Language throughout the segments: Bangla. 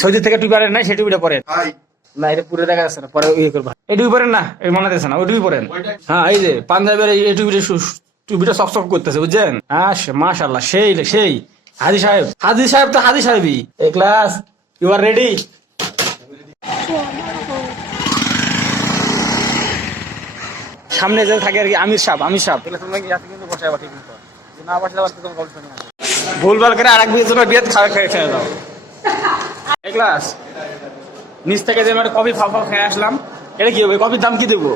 সৌদি থেকে টুপি আনেন নাই, সেই টুপিটা পরেন না, এটা পুরো দেখা যাচ্ছে না, পরে ইয়ে করবা। এই টুপি পরেন না, এই মনে যাচ্ছে না, ওই টুপি পরেন। হ্যাঁ এই যে পাঞ্জাবের এই টুপিটা চকচক করতেছে, বুঝছেন? হ্যাঁ মাশাআল্লাহ, সেই সেই হাজি সাহেব তো হাজি সাহেবই। এই ক্লাস, ইউ আর রেডি? সামনে যে থাকে আর কি আমির সাহেব, বসে যাবা ঠিক মতো, না বসে যাবার তো গল্প নেই। ভুলভাল করে আর এক বিয়ের জন্য বিয়ে খেয়ে দাও। এই ক্লাস, নিচ থেকে যে আমরা কফি ফাফা খেয়ে আসলাম, এটা কি হবে? কফির দাম কি দেবো?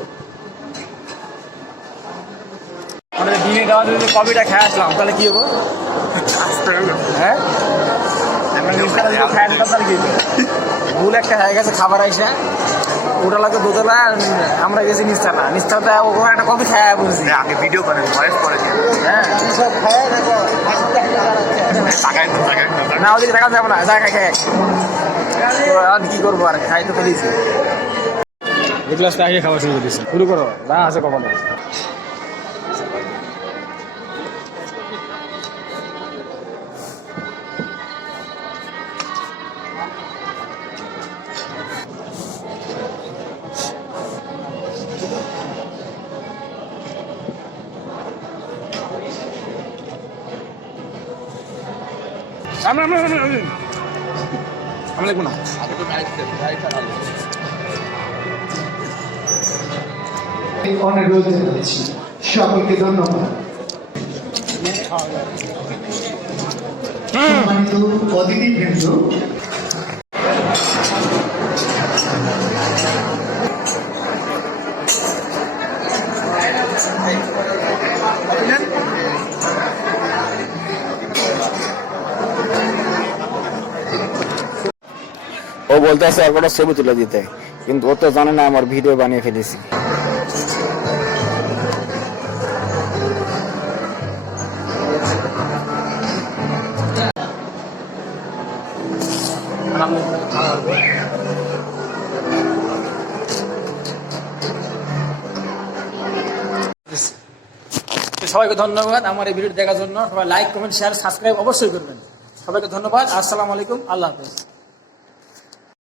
আমাদের দিনে দেওয়া যদি কফিটা খেয়ে আসলাম তাহলে কি হবো? হ্যাঁ ভুল একটা হয়ে গেছে, খাবার আইসা ওটা লাগে দোতলা, আমরা গেছি নিস্তাটা ওখানে একটা কফি খাওয়া বলছি। আগে ভিডিও করেন, ভয়েস করে হ্যাঁ সব না, ওদিকে দেখা যাবো না, জায়গা খেয়ে আর কি করবো, আর খাই তো ফেলেছি। এই ক্লাসটা আগে খাওয়া শুরু করেছি, শুরু করো, না আছে কখনো। আমি লিখবো না, অনুরোধ করেছি, সকলকে ধন্যবাদ। সম্মানিত অতিথিবৃন্দ, ও বলতেছে আর একটা ছবি তুলে দিতে, কিন্তু ও তো জানে না আমার ভিডিও বানিয়ে ফেলেছি। সবাইকে ধন্যবাদ আমার এই ভিডিও দেখার জন্য। সবাই লাইক, কমেন্ট, শেয়ার, সাবস্ক্রাইব অবশ্যই করবেন। সবাইকে ধন্যবাদ। আসসালামু আলাইকুম, আল্লাহ হাফেজ।